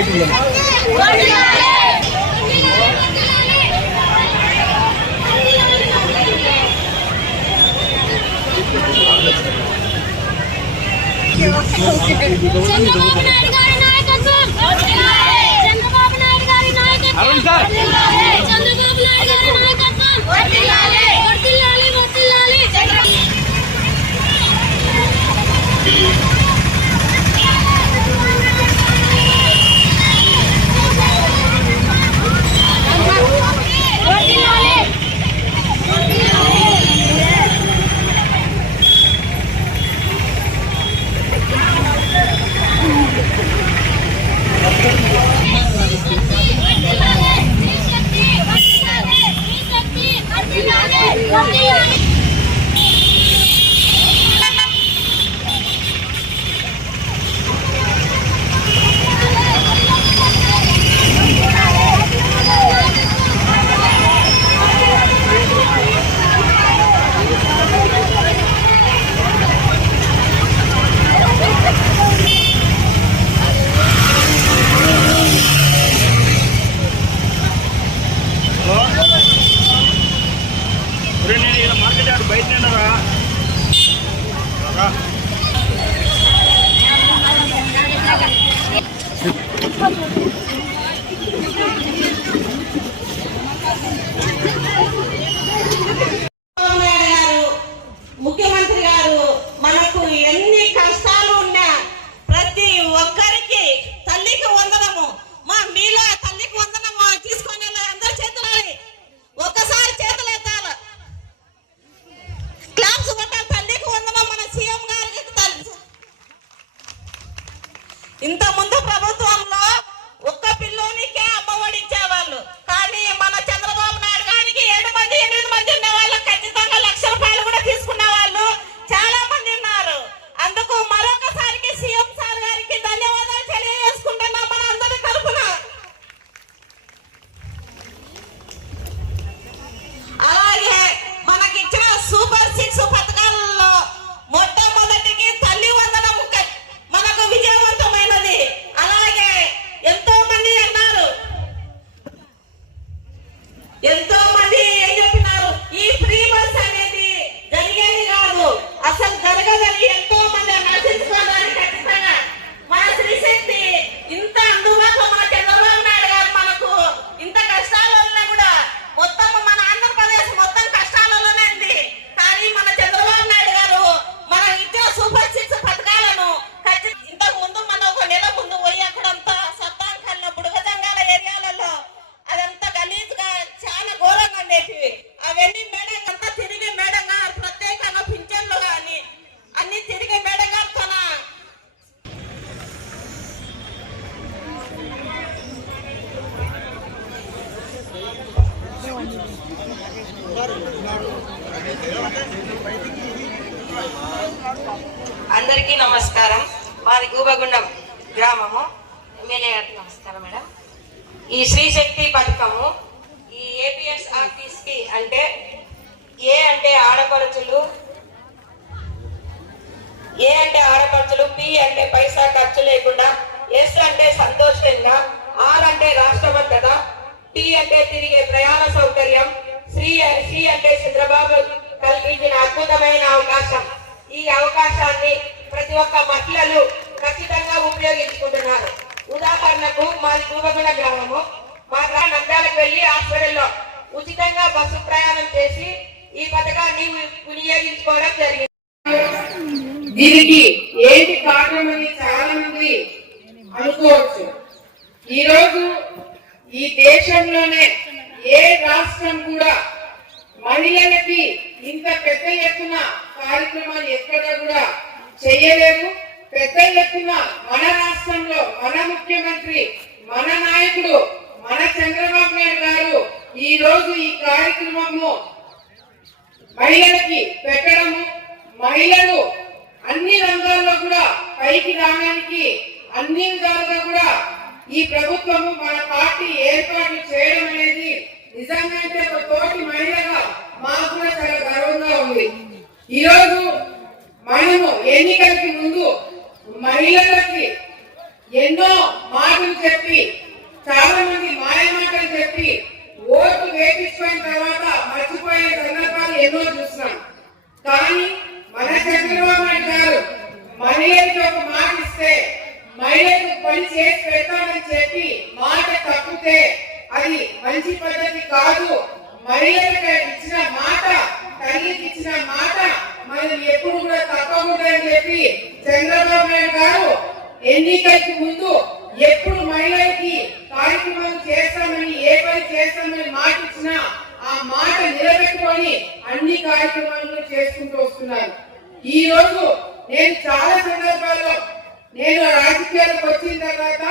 చంద్రబాబు నాయుడు మాది గూబగుండం గ్రామము. ఎమ్మెల్యే గారికి నమస్కారం మేడం. ఈ శ్రీశక్తి పథకము ఈ ఏపీఎస్ ఆఫీస్కి అంటే ఏ అంటే ఆడపడుచులు ఏ అంటే ఆడపడుచులు పి అంటే పైసా ఖర్చు లేకుండా ఎస్ అంటే సంతోషంగా ఆర్ అంటే రాష్ట్రభద్రత టి అంటే తిరిగే ప్రయాణ సౌకర్యం శ్రీ సి అంటే చంద్రబాబు కల్పించిన అద్భుతమైన అవకాశం. ఈ అవకాశాన్ని ప్రతి ఒక్క మహిళలు ఖచ్చితంగా ఉపయోగించుకుంటున్నారు. ఉదాహరణకు మాది దూబగుణ గ్రామము. మా గ్రామ నంద్యాలకు వెళ్ళి హాస్పిటల్లో ఉచితంగా బస్సు ప్రయాణం చేసి ఈ పథకాన్ని వినియోగించుకోవడం జరిగింది. దీనికి ఏంటి కారణమని చాలా మంది అనుకోవచ్చు. ఈరోజు ఈ దేశంలోనే ఏ రాష్ట్రం కూడా మహిళలకి ఇంత పెద్ద ఎత్తున కార్యక్రమాలు ఎక్కడ కూడా చేయలేము. పెద్ద ఎత్తున మన రాష్ట్రంలో మన ముఖ్యమంత్రి మన నాయకుడు మన చంద్రబాబు నాయుడు గారు ఈ రోజు ఈ కార్యక్రమము మహిళలకి పెట్టడము మహిళలు అన్ని రంగాల్లో కూడా పైకి రావడానికి అన్ని విధాలుగా కూడా ఈ ప్రభుత్వము మన పార్టీ ఏర్పాటు చేయడం అనేది నిజంగా ఒక తోటి మహిళగా మాకు కూడా చాలా గర్వంగా ఉంది. ఈరోజు మనము ఎన్నికలకి ముందు మహిళలకి ఎన్నో మాటలు చెప్పి చాలా మంది మాయ మాటలు చెప్పి ఓటు వేపించుకున్న తర్వాత మర్చిపోయే సందర్భాలు ఎన్నో చూస్తున్నాం. కానీ మన చంద్రబాబు నాయుడు గారు మహిళలకి ఒక మాట ఇస్తే మహిళలకు పని చేసి పెడతామని చెప్పి మాట తప్పితే అది మంచి పద్ధతి కాదు మహిళలకు ఇచ్చిన మాట తల్లికి ఇచ్చిన మాట మనం ఎప్పుడు కూడా తప్పకూడదని చెప్పి చంద్రబాబు నాయుడు గారు ఎన్నికలకి ముందు ఎప్పుడు మహిళలకి కార్యక్రమాలు చేస్తామని ఏ పని చేస్తామని మాట ఇచ్చినా ఆ మాట నిలబెట్టుకొని అన్ని కార్యక్రమాలను చేసుకుంటూ వస్తున్నారు ఈ రోజు నేను చాలా సందర్భాల్లో నేను రాజకీయాలకు వచ్చిన తర్వాత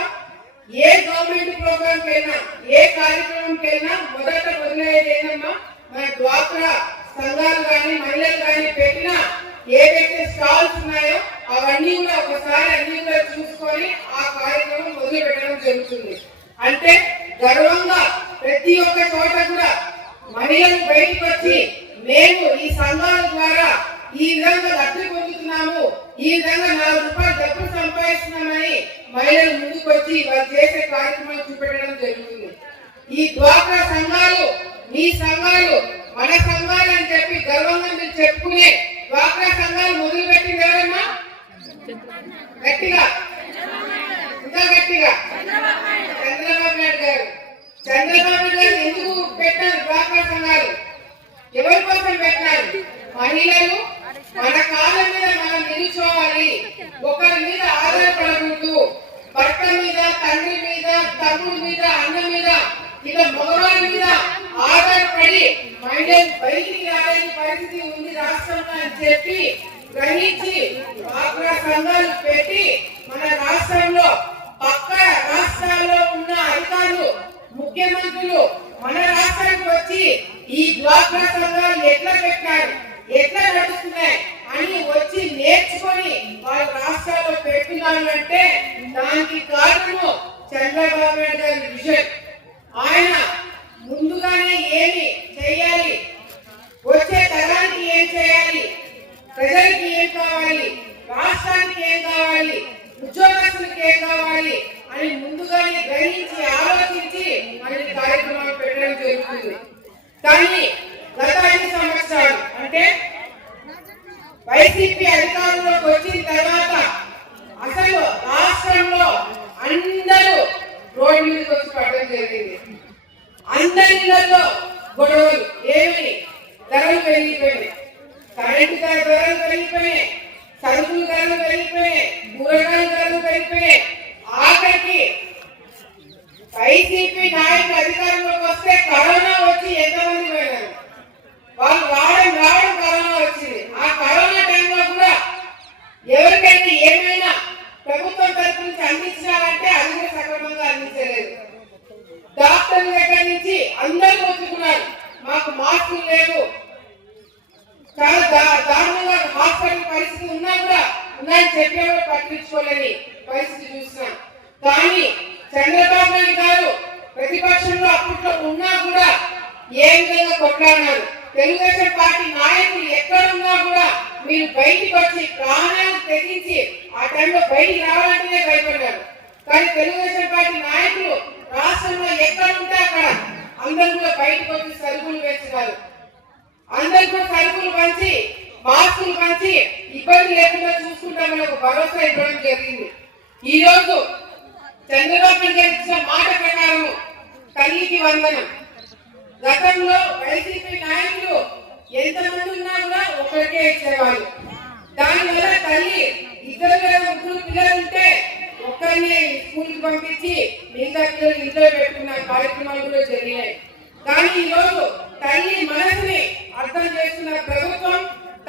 ఏ గవర్నమెంట్ ప్రోగ్రామ్ కైనా ఏ కార్యక్రమంకి వెళ్ళినా మొదట మొదలయ్యేది ఏంటమ్మా మన డ్వాక్రా సంఘాలు కానీ మహిళలు కానీ పెట్టిన ఏవైతే స్టాల్స్ ఉన్నాయో అవన్నీ కూడా ఒకసారి అన్ని కూడా చూసుకొని ఆ కార్యక్రమం తెలుస్తుంది. జరుగుతుంది అంటే గర్వంగా ప్రతి ఒక్క చోట కూడా మహిళలు బయటకు వచ్చి మేము ఈ సంఘాల ద్వారా ఈ విధంగా లబ్ధి పొందుతున్నాము. ఈ విధంగా నాలుగు రూపాయలు డబ్బులు సంపాదిస్తున్నామని మహిళలు ముందుకు వచ్చి వారు చేసే కార్యక్రమాలు చూపెట్టడం జరుగుతుంది. ఈ డ్వాక్రా సంఘాలు మీ సంఘాలు మన సంఘాలు అని చెప్పి గర్వంగా మీరు చెప్పుకునే డ్వాక్రా సంఘాలు మొదలు పెట్టింది ఎవరమ్మా? గట్టిగా. ఇంకా గట్టిగా. చంద్రబాబు నాయుడు గారు. చంద్రబాబు గారు ఎందుకు పెట్టారు డ్వాక్రా సంఘాలు? ఎవరి కోసం పెట్టారు? మహిళలు మన కాళ్ళ మీద మనం నిలుచోవాలి. ఒకరి మీద ఆధారపడకూడదు. భర్త మీద తండ్రి మీద తమ్ముడు మీద అన్న మీద ఇలా మగవారి మీద ఆధారపడి మహిళలు బయటికి రాలేని పరిస్థితి ఉంది రాష్ట్రంలో అని చెప్పి గ్రహించి డ్వాక్రా సంఘాలు పెట్టి మన రాష్ట్రంలో పక్క రాష్ట్రాల్లో ఉన్న అధికారులు ముఖ్యమంత్రులు మన రాష్ట్రానికి వచ్చి ఈ డ్వాక్రా సంఘాలు ఎట్లా పెట్టారు ఎట్లా నడుస్తున్నాయి అని వచ్చి నేర్చుకొని వాళ్ళ రాష్ట్రాల్లో పెట్టున్నారంటే దానికి కారణము చంద్రబాబు నాయుడు గారి విజన్. ఆయన ముందుగానే ఏమి చేయాలి? వచ్చే తరానికి ఏం చేయాలి? ప్రజలకి ఏం కావాలి? రాష్ట్రానికి ఏం కావాలి? ఉద్యోగస్తులు ఏం కావాలి అని ముందుగానే గ్రహించి ఆలోచించి మన కార్యక్రమాలు పెట్టడం జరుగుతుంది. కానీ గత ఐదు సంవత్సరాలు అంటే వైసీపీ అధికారంలోకి వచ్చిన తర్వాత అసలు రాష్ట్రంలో అందరూ రోడ్డు మీదకి వచ్చి పడడం జరిగింది. అందరి గొడవలు ఏమి ధరలు పెరిగిపోయినాయి. కరెంటు ధరలు పెరిగిపోయినాయి. సరుకులు ధరలు పెరిగిపోయినాయి. కూరగాయల ధరలు పెరిగిపోయినాయి ఆఖరికి వైసీపీ నాయకులు అధికారంలోకి వస్తే కరోనా వచ్చి ఎంతమంది పోయినారు? వాళ్ళు రావడం రావడం కరోనా వచ్చింది. ఆ కరోనా టైంలో కూడా ఎవరికైనా ఏమైనా ప్రభుత్వం తరపు నుంచి అందించాలంటే అది కూడా సక్రమంగా అందించలేదు. డాక్టర్ల దగ్గర నుంచి అందరూ ఒప్పుకున్నారు మాకు మాస్కులు లేవు. చాలా దారుణంగా హాస్పిటల్ పరిస్థితి ఉన్నా కూడా ఉన్నాయని చెప్పే పట్టించుకోలేని పరిస్థితి చూస్తున్నాం. కానీ చంద్రబాబు నాయుడు గారు ప్రతిపక్షంలో అప్పట్లో ఉన్నా కూడా ఏ విధంగా కొట్లాడినారు? తెలుగుదేశం పార్టీ నాయకులు ఎక్కడ ఉన్నా కూడా మీరు బయటికి వచ్చి ప్రాణాలు తెగించి ఆ టైంలో బయటికి రావాలంటేనే భయపడ్డారు. కానీ తెలుగుదేశం పార్టీ నాయకులు రాష్ట్రంలో ఎక్కడ ఉంటే అక్కడ అందరూ కూడా బయటకు వచ్చి సరుకులు వేస్తున్నారు. అందరూ కూడా సరుకులు పంచి మాస్కులు పంచి ఇబ్బంది లేకుండా చూసుకుంటామని ఒక భరోసా ఇవ్వడం జరిగింది. ఈ రోజు చంద్రబాబు నాయుడు గారు ఇచ్చిన మాట ప్రకారం తల్లికి వందనం. గతంలో వైసీపీ నాయకులు ఎంతమంది ఉన్నా కూడా ఒకరికే ఇచ్చేవాళ్ళు. దానివల్ల తల్లి ఇద్దరు లేదా ముగ్గురు పిల్లలు ఉంటే ఒక్కరిని స్కూల్ పంపించి మిగతా పిల్లలు ఇంట్లో పెట్టుకున్న కార్యక్రమాలు కూడా జరిగినాయి కానీ ఈరోజు తల్లి మనసుని అర్థం చేస్తున్న ప్రభుత్వం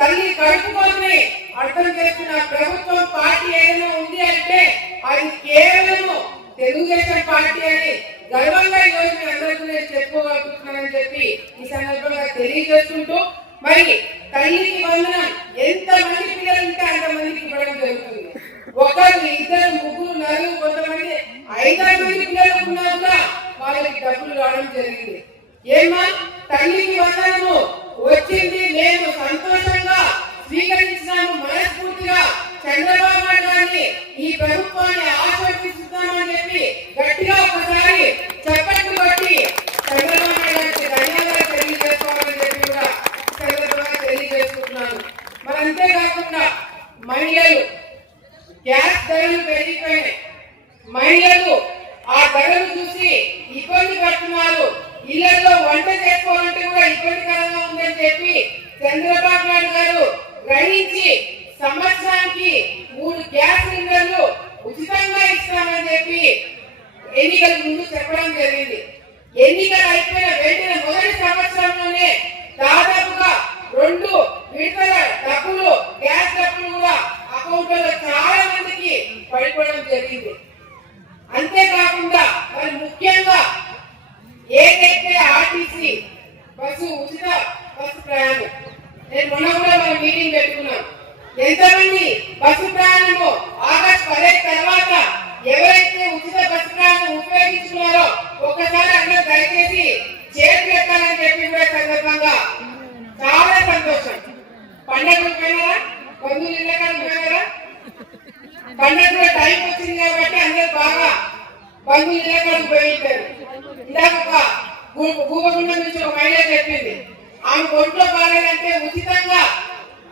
తల్లి కడుపుకోని అర్థం చేసుకున్న ప్రభుత్వం పార్టీ ఏదైనా ఉంది అంటే అది కేవలం తెలుగుదేశం పార్టీ అని గర్వంగా ఈరోజు మీ అందరికీ నేను చెప్పుకోగలుగుతున్నానని చెప్పి ఈ సందర్భంగా తెలియజేసుకుంటూ మరి తల్లికి వందనం ఎంత మంది పిల్లలు ఉంటే అంత మందికి ఇవ్వడం జరుగుతుంది. ఒకరు ఇద్దరు ముగ్గురు నలుగురు కొంతమంది ఐదారు మంది పిల్లలు ఉన్నా కూడా వాళ్ళకి డబ్బులు రావడం జరిగింది. ఏమా తల్లికి వందనము వచ్చింది. నేను సంతోషంగా స్వీకరించినాను. మనస్ఫూర్తిగా చంద్రబాబు నాయుడు గారిని ఈ ప్రభుత్వాన్ని ఆశీర్వదిస్తున్నామని చెప్పి గట్టిగా ఒకసారి చెప్పట్లు కొట్టి చంద్రబాబు నాయుడు గారికి ధన్యవాదాలు తెలియజేసుకోవాలని చెప్పి కూడా సందర్భంగా తెలియజేసుకుంటున్నాను మరి అంతేకాకుండా మహిళలు గ్యాస్ ధరలు పెరిగిపోయినాయి. మహిళలు ఆ ధరలు చూసి ఇబ్బంది పడుతున్నారు. ఇళ్ళలో వంట చేసుకోవాలంటే కూడా ఇబ్బందికరంగా ఉందని చెప్పి చంద్రబాబు నాయుడు గారు గ్రహించి సంవత్సరానికి మూడు గ్యాస్ సిలిండర్లు ఉచితంగా ఇస్తామని చెప్పి ఎన్నికల ముందు చెప్పడం జరిగింది. ఎన్నికలు అయిపోయిన వెంటనే మొదటి సంవత్సరంలోనే దాదాపుగా రెండు విడతల డబ్బులు గ్యాస్ డబ్బులు కూడా అకౌంట్లో చాలా మందికి పడిపోవడం జరిగింది. అంతేకాకుండా మరి ముఖ్యంగా ఏదైతే ఆర్టీసీ బస్సు ఉచిత బస్సు ప్రయాణం నేను మొన్న కూడా మనం మీటింగ్ పెట్టుకున్నాం. ఎంతమంది బస్సు ప్రయాణము ఆగస్టు పదహైదు తర్వాత ఎవరైతే ఉచిత బస్సు ప్రయాణం ఉపయోగించుకున్నారో ఒక్కసారి అందరూ దయచేసి చేతులు ఎత్తాలని చెప్పి కూడా సందర్భంగా చాలా సంతోషం. పండుగలు పోయినారా బంధువులు ఇళ్ళకాలు పోయినారా పండుగ టైం వచ్చింది కాబట్టి అందరూ బాగా బంధువులు ఇళ్ళకాలు పోయి ఇందాక భూమగుండం నుంచి ఒక మహిళ చెప్పింది. ఆమె ఒంట్లో బాగాలంటే ఉచితంగా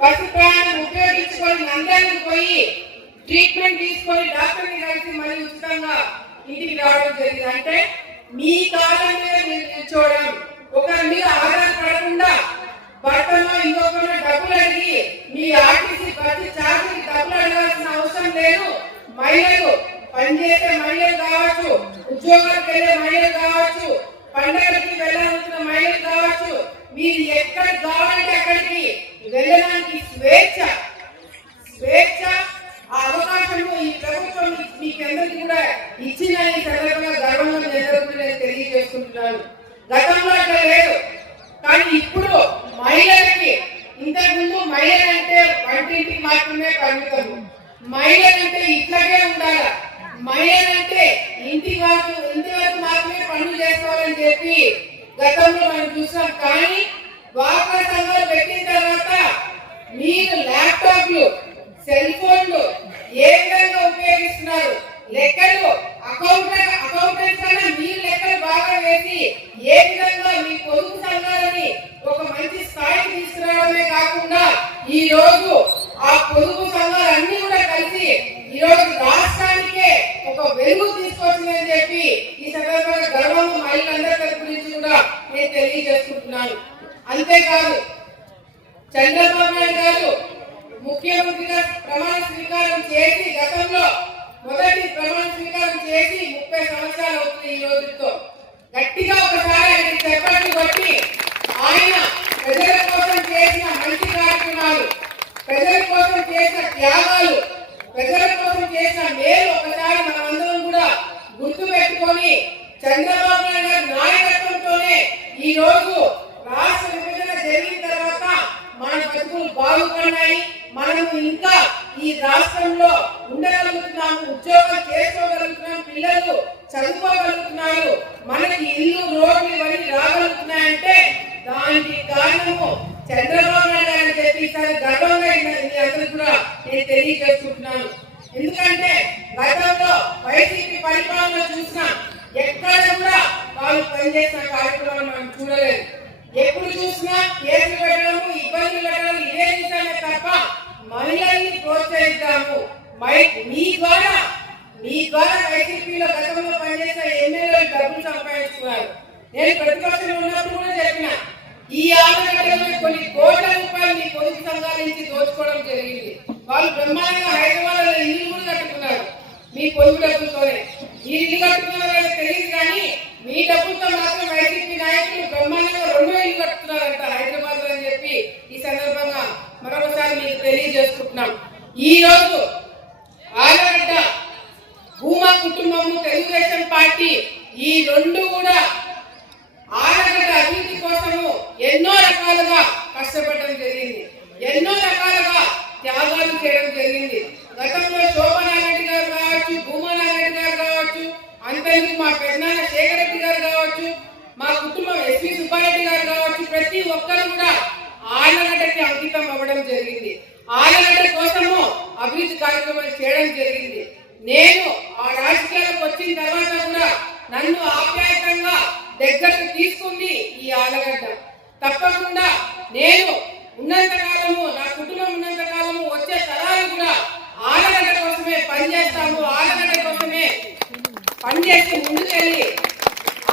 బస్సు ప్రయాణం ఉపయోగించుకొని నంద్యాలకు పోయి ట్రీట్మెంట్ తీసుకొని డాక్టర్ని కలిసి మళ్ళీ ఉచితంగా ఇంటికి రావడం జరిగింది. అంటే మీ కాలం మీద మీరు నిల్చోవడం. ఒకరి మీద ఆధారపడకుండా భర్తలో ఇంకొకరు డబ్బులు అడిగి మీ ఆర్టీసీ బస్సు ఛార్జీకి డబ్బులు అడగాల్సిన అవసరం లేదు. మహిళలు పనిచేసే మహిళలు కావచ్చు ఉద్యోగాలకు వెళ్ళే మహిళలు కావచ్చు పండగలకి వెళ్ళాలనుకున్న మహిళలు కావచ్చు మీరు ఎక్కడ కావాలంటే అక్కడికి వెళ్ళడానికి స్వేచ్ఛ స్వేచ్ఛ ఆ అవకాశము ఈ ప్రభుత్వం మీకు మీకందరికీ కూడా ఇచ్చిన ఈ సందర్భంగా గర్వంగా మీ అందరికీ నేను తెలియజేసుకుంటున్నాను గతంలో అట్లా లేదు కానీ ఇప్పుడు మహిళలకి ఇంతకు ముందు మహిళలంటే వంటింటికి మాత్రమే పరిమితము మహిళలంటే ఇట్లాగే ఉండాల మహిళలంటే ఇంటి వరకు ఇంటి వరకు మాత్రమే పనులు చేసుకోవాలని చెప్పి గతంలో మనం చూసాం కానీ వార్తా సంఘాలు పెట్టిన తర్వాత మీరు ల్యాప్టాప్లు సెల్ ఫోన్లు ఏ విధంగా ఉపయోగిస్తున్నారు లెక్కలు అకౌంట్ అకౌంటెంట్ కన్నా మీరు లెక్కలు బాగా వేసి ఏ విధంగా మీ పొదుపు సంఘాలని ఒక మంచి స్థాయికి తీసుకురావడమే కాకుండా ఈ రోజు ఆ పొదుపు సంఘాలు అన్ని కూడా కలిసి ఈ రోజు రాష్ట్రానికే ఒక వెలుగు తీసుకొచ్చిందని చెప్పి ఈ సందర్భంగా గర్వంగా మహిళలందరి తరపు నుంచి కూడా నేను ఉన్నాయి అంతేకాదు చంద్రబాబు నాయుడు గారు ముఖ్యమంత్రిగా ప్రమాణ స్వీకారం చేసి గతంలో మొదటి ప్రమాణ స్వీకారం చేసి ముప్పై సంవత్సరాలు అవుతుంది ఈ రోజుతో. గట్టిగా ఒకసారి ఆయన చెప్పండి బట్టి ఆయన ప్రజల కోసం చేసిన మంచి కార్యక్రమాలు ప్రజల కోసం చేసిన త్యాగాలు ప్రజల కోసం చేసిన మేలు ఒకసారి మనమందరం కూడా గుర్తు పెట్టుకొని చంద్రబాబు నాయుడు నాయకత్వంతోనే ఈ రోజు రాష్ట్ర విభజన జరిగిన తర్వాత మన బతుకులు బాగుపడినాయి. మనం ఇంకా ఈ రాష్ట్రంలో ఉండగలుగుతున్నాము ఉద్యోగం చేసుకోగలుగుతున్నాం పిల్లలు చదువుకోగలుగుతున్నారు మనకి ఇల్లు రోడ్లు ఇవన్నీ రాగలుగుతున్నాయంటే దానికి కారణము చంద్రబాబు నాయుడు అని చెప్పి చెప్పి గర్వంగా మీ కూడా నేను తెలియజేసుకుంటున్నాను. ఎందుకంటే గతంలో వైసీపీ పరిపాలన చూసిన ఎక్కడ కూడా వాళ్ళు పనిచేసిన కార్యక్రమాలు మనం చూడలేదు. ఎప్పుడు చూసినా కేసులు పెట్టడము ఇబ్బందులు పెట్టడం ఇదే చూసామే తప్ప మహిళల్ని ప్రోత్సహిద్దాము. మీ ద్వారా మీ ద్వారా వైసీపీలో గతంలో పనిచేసిన ఎమ్మెల్యేలు డబ్బులు సంపాదించుకున్నారు. నేను ప్రతిపక్షంలో ఉన్నప్పుడు కూడా చెప్పిన ఈ ఆంధ్రప్రదేశ్లో కొన్ని కోట్ల రూపాయలు మీ పొదుపు సంఘాల నుంచి దోచుకోవడం జరిగింది. వాళ్ళు బ్రహ్మాండంగా హైదరాబాద్ ఇల్లు కూడా కట్టుకున్నారు మీ పొదుపు డబ్బులతోనే. ఈ ఇల్లు కట్టుకున్నారో తెలియదు కానీ మీ డబ్బులతో మాత్రం వైసీపీ నాయకులు బ్రహ్మాండంగా రెండు ఇల్లు కట్టుకున్నారంట హైదరాబాద్ అని చెప్పి ఈ సందర్భంగా మరొకసారి మీకు తెలియజేసుకుంటున్నాం. ఈ రోజు ఆలగడ్డ భూమా కుటుంబము తెలుగుదేశం పార్టీ ఈ రెండు కూడా ఆలగడ్డ అభివృద్ధి కోసము ఎన్నో రకాలుగా కష్టపడడం జరిగింది. ఎన్నో రకాలుగా త్యాగాలు చేయడం జరిగింది. గతంలో శోభన మా పెద్దనాన్న శేఖర్ రెడ్డి గారు కావచ్చు మా కుటుంబం ఎస్పి సుబ్బారెడ్డి గారు కావచ్చు ప్రతి ఒక్కరు కూడా ఆలగడ్డకి అంకితం అవ్వడం జరిగింది. ఆలగడ్డ కోసము అభివృద్ధి కార్యక్రమాలు చేయడం జరిగింది. నేను ఆ రాజకీయాలకు వచ్చిన తర్వాత కూడా నన్ను ఆప్యాయతంగా దగ్గరకు తీసుకుంది ఈ ఆలగడ్డ తప్పకుండా నేను ఉన్నంత కాలము నా కుటుంబం ఉన్నంత కాలము వచ్చే తరాలు కూడా ఆలగడ్డ కోసమే పనిచేస్తాము ఆలగడ్డ కోసమే పనిచేసి ముందుకెళ్ళి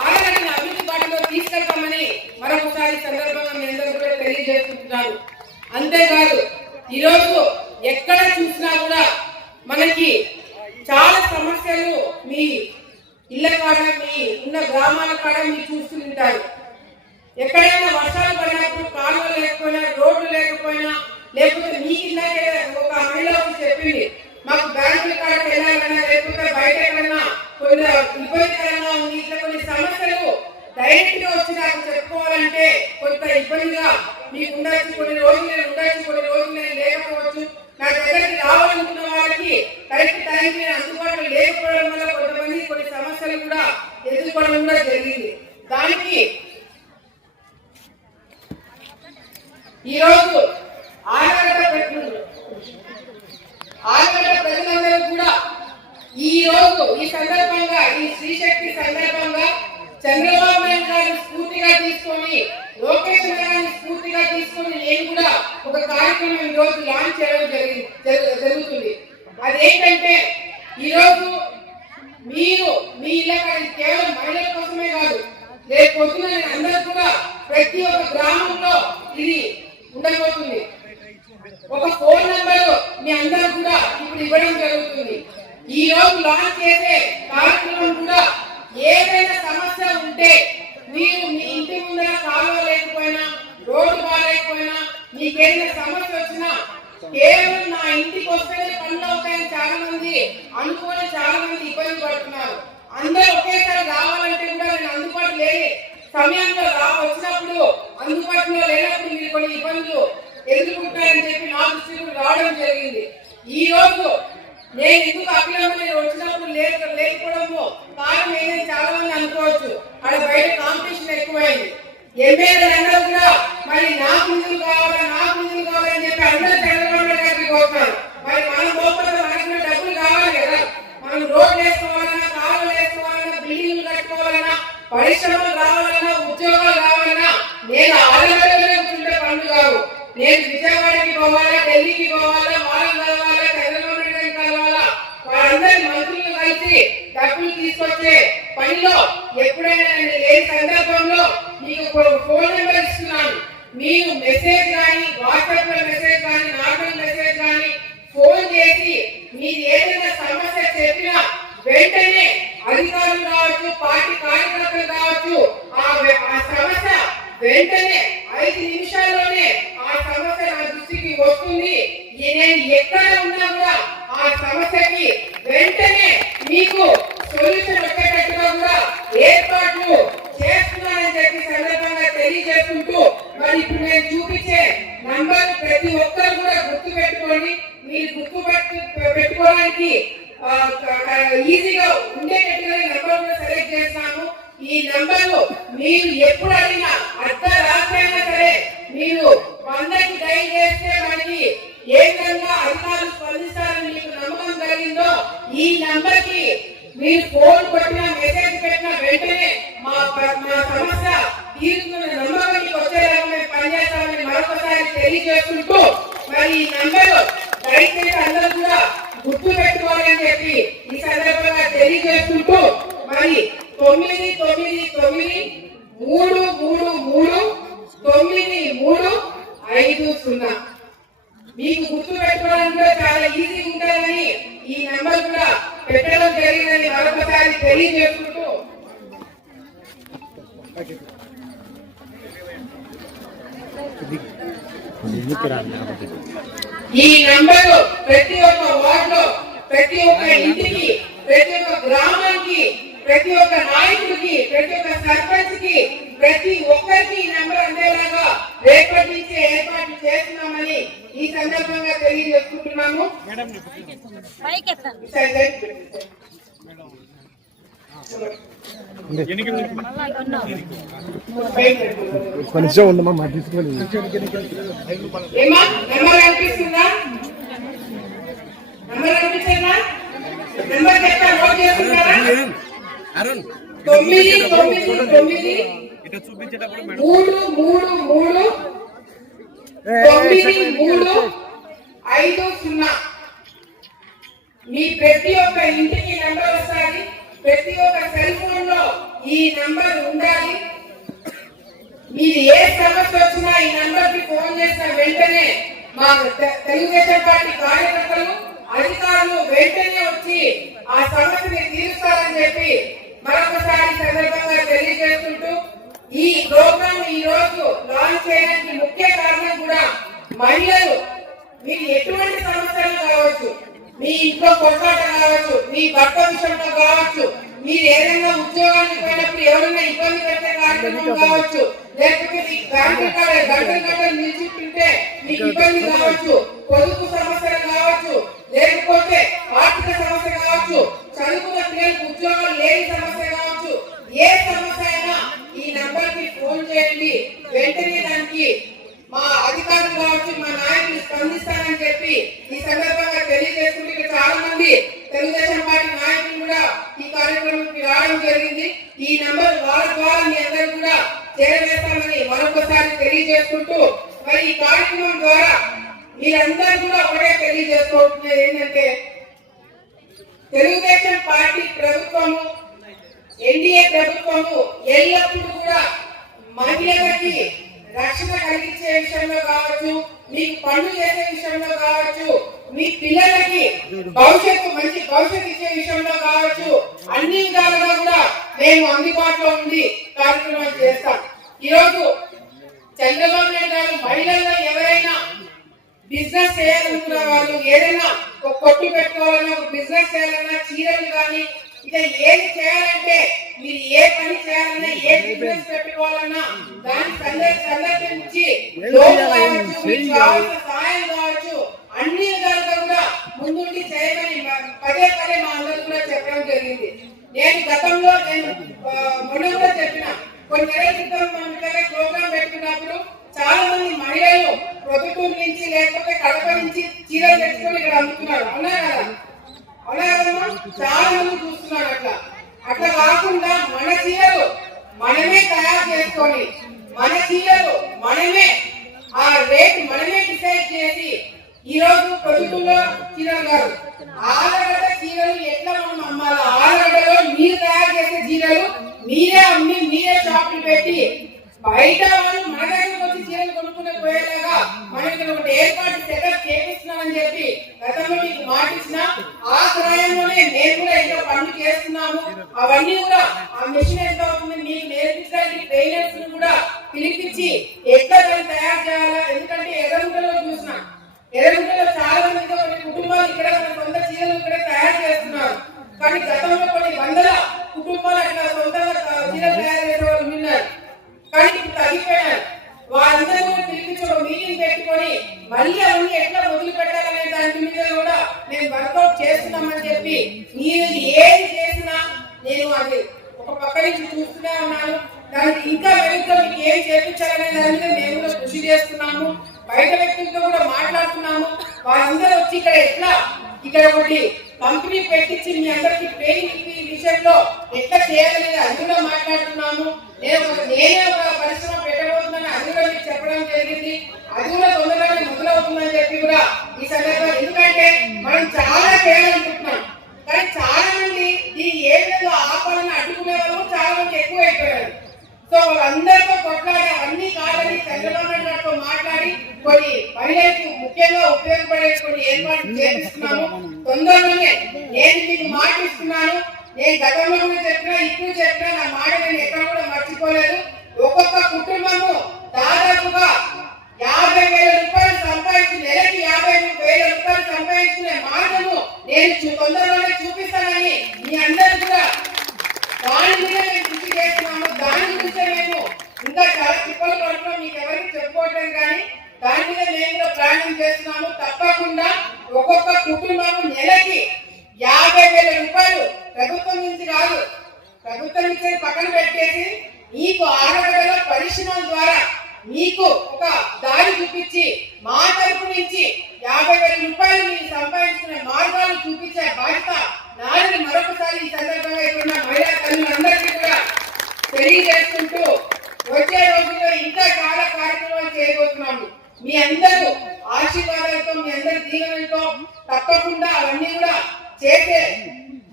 ఆలగడ్డని అభివృద్ధి బాటలో తీసుకెళ్తామని మరొకసారి సందర్భంగా మీ అందరూ కూడా తెలియజేసుకుంటున్నాను అంతేకాదు ఈరోజు ఎక్కడ చూసినా కూడా మనకి చాలా సమస్యలు మీ ఇళ్ళ కాడ మీ ఉన్న గ్రామాల కాడ మీరు చూస్తుంటారు ఎక్కడైనా వర్షాలు పడినప్పుడు కాలువలు లేకపోయినా రోడ్లు లేకపోయినా లేకపోతే మీ ఇళ్ళకే ఒక మహిళ చెప్పింది మాకు బ్యాంకుల కాడకి వెళ్ళాలన్నా లేకపోతే బయట ఎక్కడన్నా కొన్ని ఇబ్బందికరంగా ఉంది ఇట్లా కొన్ని సమస్యలు డైరెక్ట్గా వచ్చి నాకు చెప్పుకోవాలంటే కొంత ఇబ్బందిగా మీకు ఉండొచ్చు కొన్ని రోజులు నేను ఉండొచ్చు కొన్ని రోజులు నేను లేకపోవచ్చు. నా దగ్గరికి రావాలనుకున్న వాళ్ళకి కరెక్ట్ టైంకి నేను అందుబాటులో లేకపోవడం వల్ల కొంతమంది కొన్ని సమస్యలు కూడా ఎదుర్కోవడం కూడా జరిగింది. దానికి ఈరోజు రోజు ఆడగడ్డ ప్రజలు ఆడగడ్డ ప్రజలందరూ కూడా ఈ రోజు ఈ సందర్భంగా ఈ శ్రీశక్తి సందర్భంగా చంద్రబాబు నాయుడు గారిని స్ఫూర్తిగా తీసుకొని లోకేష్ గారిని స్ఫూర్తిగా తీసుకొని నేను కూడా ఒక కార్యక్రమం ఈ రోజు లాంచ్ చేయడం జరిగింది జరుగుతుంది. అదేంటంటే ఈ మీరు మీ ఇళ్ళ కేవలం మహిళల కోసమే కాదు రేపు పొద్దున నేను అందరూ కూడా ప్రతి ఒక్క గ్రామంలో ఇది ఉండబోతుంది. ఒక ఫోన్ నంబర్ మీ అందరూ కూడా ఇప్పుడు ఇవ్వడం జరుగుతుంది. ఈ రోజు లాంచ్ చేసే కార్యక్రమం కూడా ఏదైనా సమస్య ఉంటే మీరు మీ ఇంటి ముందర కాలువ లేకపోయినా రోడ్డు బాగాలేకపోయినా మీకేదైనా సమస్య వచ్చినా కేవలం నా ఇంటికి వస్తేనే పనులు అవుతాయని చాలా మంది అనుకోని చాలా మంది ఇబ్బంది పడుతున్నారు. అందరూ ఒకేసారి రావాలంటే కూడా నేను అందుబాటు లేని సమయంలో రా వచ్చినప్పుడు అందుబాటులో లేనప్పుడు మీరు కొన్ని ఇబ్బందులు ఎదుర్కొంటారని చెప్పి నా దృష్టికి రావడం జరిగింది. ఈ రోజు నేను ఎందుకు అభినందన నేను వచ్చినప్పుడు లేక లేకపోవడము కారణం ఏంటని చాలా మంది అనుకోవచ్చు. అక్కడ బయట కాంపిటీషన్ ఎక్కువైంది. ఎమ్మెల్యేలు అందరూ కూడా మరి నాకు నిధులు కావాలా నాకు నిధులు కావాలని చెప్పి అందరూ చంద్రబాబు నాయుడు గారికి మరి మన పోకపోతే మనకున్న డబ్బులు కావాలి కదా. మనం రోడ్లు వేసుకోవాలన్నా కాలు వేసుకోవాలన్నా బిల్డింగ్లు కట్టుకోవాలన్నా పరిశ్రమలు రావాలన్నా ఉద్యోగాలు రావాలన్నా నేను ఆడగడలే కూర్చుంటే పనులు కావు. నేను విజయవాడకి పోవాలా ఢిల్లీకి పోవాలా వాళ్ళని చదవాలా చంద్రబాబు వాళ్ళందరి మంత్రులు కలిసి డబ్బులు తీసుకొచ్చే పనిలో ఎప్పుడైనా నేను లేని సందర్భంలో మీకు ఫోన్ నెంబర్ ఇస్తున్నాను మీరు మెసేజ్ కానీ వాట్సాప్లో మెసేజ్ కానీ నార్మల్ మెసేజ్ కానీ ఫోన్ చేసి మీరు ఏదైనా సమస్య చెప్పినా వెంటనే అధికారులు కావచ్చు పార్టీ కార్యకర్తలు కావచ్చు ఆ సమస్య వెంటనే మా సమస్య తీరుతున్న నమ్మకం వచ్చేలాగా మేము పనిచేస్తామని మరొకసారి తెలియజేసుకుంటూ మరి ఈ నంబర్ దయచేసి అందరూ కూడా గుర్తు పెట్టుకోవాలని చెప్పి ఈ సందర్భంగా తెలియజేసుకుంటూ మరి తొమ్మిది మూడు మూడు మూడు తొమ్మిది మూడు ఐదు సున్నా మీకు గుర్తు పెట్టుకోవడం కూడా చాలా ఈజీ ఉంటుందని ఈ నెంబర్ కూడా పెట్టడం జరిగిందని మరొకసారి తెలియజేసుకుంటూ ఈ నంబర్ ప్రతి ఒక్క వార్డులో ప్రతి ఒక్క ఇంటికి ప్రతి ఒక్క గ్రామానికి ప్రతి ఒక్క నాయకుడికి ప్రతి ఒక్క సర్పంచ్కి ప్రతి ఒక్కరికి ఈ నెంబర్ అందేలాగా రేపటి నుంచి ఏర్పాటు చేస్తున్నామని ఈ సందర్భంగా తెలియజేసుకుంటున్నాము. నిమిషం ఉండమా మా తీసుకొని ఏమా? నెంబర్ అనిపిస్తుందా నెంబర్ అనిపిస్తుందా నెంబర్ చెప్తా నోట్ చేసుకుంటారా? తొమ్మిది తొమ్మిది తొమ్మిది మూడు మూడు మూడు తొమ్మిది మూడు ఐదు సున్నా. మీ ప్రతి ఒక్క ఇంటికి నంబర్ వస్తుంది ప్రతి ఒక్క సెల్ ఫోన్లో ఈ నంబర్ ఉండాలి. మీరు ఏ సమస్య వచ్చినా ఈ నంబర్కి ఫోన్ చేసిన వెంటనే మా తెలుగుదేశం పార్టీ కార్యకర్తలు అధికారులు వెంటనే వచ్చి ఆ సమస్యని తీరుస్తారని చెప్పి మరొకసారి సందర్భంగా తెలియజేస్తుంటూ ఈ ప్రోగ్రామ్ ఈ రోజు లాంచ్ చేయడానికి ముఖ్య కారణం కూడా మహిళలు. మీకు ఎటువంటి సమస్యలు కావచ్చు మీ ఇంట్లో కొట్లాట కావచ్చు మీ భర్త విషయంలో కావచ్చు మీరు ఏదైనా ఉద్యోగానికి పోయినప్పుడు ఎవరైనా ఇబ్బంది పెట్టే కార్యక్రమం కావచ్చు లేకపోతే మీ బ్యాంకు కాడ గంటలు గంటలు నిలిచిస్తుంటే మీకు ఇబ్బంది కావచ్చు పొదుపు సమస్యలు కావచ్చు లేకపోతే ఆర్థిక సమస్య కావచ్చు చదువుకున్న పిల్లలకు ఉద్యోగాలు లేని సమస్య కావచ్చు ఏ సమస్య అయినా ఈ నంబర్కి ఫోన్ చేయండి. వెంటనే దానికి మా అధికారులు కావచ్చు మా నాయకులు స్పందిస్తారని చెప్పి ఈ సందర్భంగా తెలియజేసుకుంటే ఇక్కడ చాలా మంది తెలుగుదేశం పార్టీ నాయకులు కూడా ఈ కార్యక్రమానికి రావడం జరిగింది. ఈ నంబర్ వాళ్ళ ద్వారా మీ అందరూ కూడా చేరవేస్తామని మరొకసారి తెలియజేసుకుంటూ మరి ఈ కార్యక్రమం ద్వారా మీరందరూ కూడా ఒకటే తెలియజేసుకుంటున్నది ఏంటంటే తెలుగుదేశం పార్టీ ప్రభుత్వము ఎన్డీఏ ప్రభుత్వము ఎల్లప్పుడూ కూడా మహిళలకి రక్షణ కలిగించే విషయంలో కావచ్చు మీకు పనులు చేసే విషయంలో కావచ్చు మీ పిల్లలకి భవిష్యత్తు మంచి భవిష్యత్తు ఇచ్చే విషయంలో కావచ్చు అన్ని విధాలుగా కూడా మేము అందుబాటులో ఉండి కార్యక్రమాలు చేస్తాం. ఈరోజు చంద్రబాబు నాయుడు గారు మహిళల్లో ఎవరైనా బిజినెస్ చేయాలనుకున్న వాళ్ళు ఏదైనా ఒక కొట్టు పెట్టుకోవాలన్నా ఒక బిజినెస్ చేయాలన్నా చీరలు కానీ ఇక ఏది చేయాలంటే మీరు ఏ పని చేయాలన్నా ఏ బిజినెస్ పెట్టుకోవాలన్నా దాని లోన్ కావచ్చు మీకు కావాల్సిన సహాయం కావచ్చు అన్ని విధాలుగా కూడా ముందుండి చేయమని పదే పదే మా అందరూ కూడా చెప్పడం జరిగింది. నేను గతంలో నేను ఆ, మొన్న కూడా చెప్పిన కొన్ని నెలల క్రితం మనం ఇట్లాగే ప్రోగ్రామ్ పెట్టుకున్నప్పుడు చాలా మంది మహిళలు ప్రభుత్వం నుంచి లేకపోతే కడప నుంచి చీరలు తెచ్చుకొని ఇక్కడ అమ్ముతున్నారు అవునా కదా అవునా కదమ్మా చాలా మంది చూస్తున్నారు అట్లా అట్లా కాకుండా మన చీరలు మనమే తయారు చేసుకొని మన చీరలు మనమే ఆ రేట్ మనమే డిసైడ్ చేసి ఈ రోజు ప్రభుత్వంలో చీరలు కాదు ఆలగడ్డ చీరలు ఎట్లా మనం అమ్మాలి ఆలగడ్డలో మీరు తయారు చేసే చీరలు మీరే అమ్మి మీరే షాపులు పెట్టి బయట వాళ్ళు మన దగ్గరకు వచ్చి చీరలు కొనుక్కునే పోయేలాగా మనం ఇక్కడ ఒకటి ఏర్పాటు సెటప్ చేపిస్తున్నామని చెప్పి గతంలో మీకు మాట ఇచ్చిన ఆ సమయంలోనే మేము కూడా ఇంకా పనులు చేస్తున్నాము అవన్నీ కూడా ఆ మిషన్ ఎంత అవుతుంది మీకు నేర్పించడానికి ట్రైనర్స్ కూడా పిలిపించి ఎక్కడ దాన్ని తయారు చేయాలా ఎందుకంటే ఎదరుంటలో చూసిన ఎదరుంటలో చాలా మంది కొన్ని కుటుంబాలు ఇక్కడ మన సొంత చీరలు ఇక్కడ తయారు చేస్తున్నారు కానీ గతంలో కొన్ని వందల కుటుంబాలు అట్లా సొంతంగా చీరలు తయారు చేసే వాళ్ళు ఉన్నారు కానీ ఇప్పుడు తగ్గిపోయారు వారందరూ కూడా పిలిపించి ఒక మీటింగ్ పెట్టుకొని మళ్ళీ అవన్నీ ఎట్లా మొదలు పెట్టాలనే దాని మీద కూడా మేము వర్కౌట్ చేస్తున్నామని చెప్పి మీరు ఏది చేసినా నేను అది ఒక పక్క నుంచి చూస్తూనే ఉన్నాను దానికి ఇంకా వెనుక మీకు ఏం చేపించాలనే దాని మీద మేము కూడా కృషి చేస్తున్నాము బయట వ్యక్తులతో కూడా మాట్లాడుతున్నాము వారందరూ వచ్చి ఇక్కడ ఎట్లా ఇక్కడ ఒకటి కంపెనీ పెట్టించి మీ అందరికి ట్రైనింగ్ ఈ విషయంలో ఎట్లా చేయాలనేది అది కూడా మాట్లాడుతున్నాము నేను ఒక- నేనే ఒక పరిశ్రమ పెట్టబోతున్నాను అది కూడా మీకు చెప్పడం జరిగింది అది కూడా తొందరగానే మొదలవుతుందని చెప్పి కూడా ఈ సందర్భంలో ఎందుకంటే మనం చాలా చేయాలనుకుంటున్నాం. కానీ చాలా మంది ఈ ఏళ్ళలో ఆపాలని అడ్డుకునే వాళ్ళు చాలా మంది ఎక్కువ అయిపోయారు సో వాళ్ళందరితో కొట్లాడి అన్ని కాదని చంద్రబాబు నాయుడు మాట్లాడి కొన్ని మహిళలకు ముఖ్యంగా ఉపయోగపడే కొన్ని ఏర్పాటు చేపిస్తున్నాము. తొందరలోనే నేను మీకు మాట ఇస్తున్నాను. నేను గతంలో కూడా చెప్పినా ఇప్పుడు చెప్పినా నా మాట నేను ఎక్కడ కూడా మర్చిపోలేదు. ఒక్కొక్క కుటుంబము దాదాపుగా యాభై వేల రూపాయలు సంపాదించి నెలకి యాభై వేల రూపాయలు సంపాదించుకునే మార్గము నేను తొందరలోనే చూపిస్తానని మీ అందరు కూడా దాని మీద మేము కృషి చేస్తున్నాము. దాని గురించి మేము ఇంకా చాలా తిప్పలు పడుతున్నాం. మీకు ఎవరికి చెప్పుకోవటం కానీ దాని మీద మేము కూడా ప్రయాణం చేస్తున్నాము. తప్పకుండా ఒక్కొక్క కుటుంబము నెలకి యాభై వేల రూపాయలు ప్రభుత్వం నుంచి కాదు ప్రభుత్వం నుంచి పక్కన పెట్టేసి మీకు ఆడగడల పరిశ్రమల ద్వారా మీకు ఒక దారి చూపించి మా తరపు నుంచి యాభై వేల రూపాయలు మీరు సంపాదించుకునే మార్గాలు చూపించే బాధ్యత నాలుగు మరొకసారి ఈ సందర్భంగా ఇక్కడ మహిళా తల్లులందరికీ కూడా తెలియజేసుకుంటూ వచ్చే రోజుల్లో ఇంకా చాలా కార్యక్రమాలు చేయబోతున్నాము. మీ అందరూ ఆశీర్వాదాలతో మీ అందరి దీవెనలతో తప్పకుండా అవన్నీ కూడా చేసే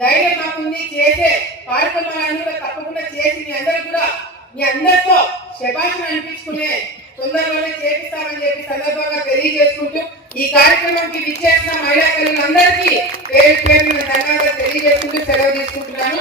ధైర్యం మాకుంది చేసే కార్యక్రమాలన్నీ కూడా తప్పకుండా చేసి మీ అందరూ కూడా మీ అందరితో శబాష్ అనిపించుకునే తొందరలోనే చేపిస్తామని చెప్పి సందర్భంగా తెలియజేసుకుంటూ ఈ కార్యక్రమంకి విచ్చేసిన మహిళా తల్లులందరికీ పేరు పేరు ధన్యవాదాలు తెలియజేసుకుంటూ సెలవు తీసుకుంటున్నాను.